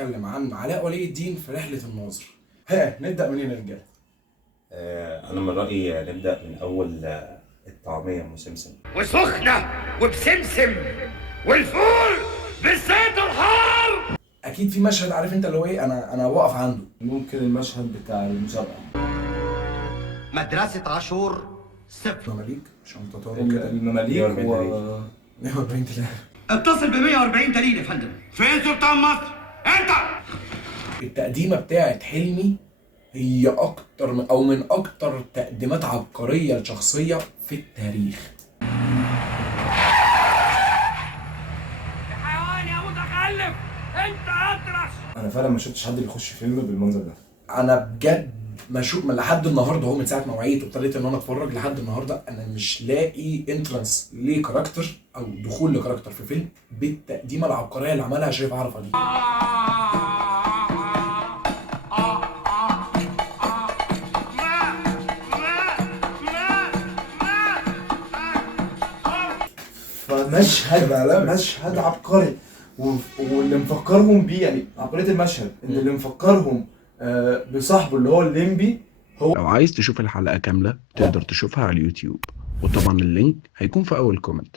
هنتكلم عن علاء ولي الدين في رحلة الناظر. نبدأ منين يا رجالة؟ أنا من رأيي نبدأ من أول الطعمية أم سمسم. وسخنة وبسمسم والفول بالزيت الحار. أكيد في مشهد عارف أنت اللي هو إيه، أنا واقف عنده. ممكن المشهد بتاع المسابقة، مدرسة عاشور صفر. مماليك شنطة طارق كده المماليك 140 دولار. اتصل ب 140 دليل يا فندم. فين سلطان مصر؟ انت التقديمة بتاعت حلمي هي أكتر من أكتر تقديمات عبقرية لشخصية في التاريخ. يا حيوان يا متخلف، انت اطرش. انا فعلا ما شفتش حد بيخش فيلم بالمنظر ده. أنا بجد لحد النهارده اهو، من ساعة ما وعيت وابتديت إن أنا أتفرج لحد النهارده أنا مش لاقي انترانس لكاركتر أو دخول لكاركتر في فيلم بالتقديمة العبقرية اللي عملها شريف عرفة دي. مشهد عبقري، واللي مفكرهم بيه يعني عبقرية المشهد ان اللي مفكرهم بصاحبه اللي هو الليمبي. لو عايز تشوف الحلقة كاملة تقدر تشوفها على اليوتيوب، وطبعا اللينك هيكون في أول كومنت.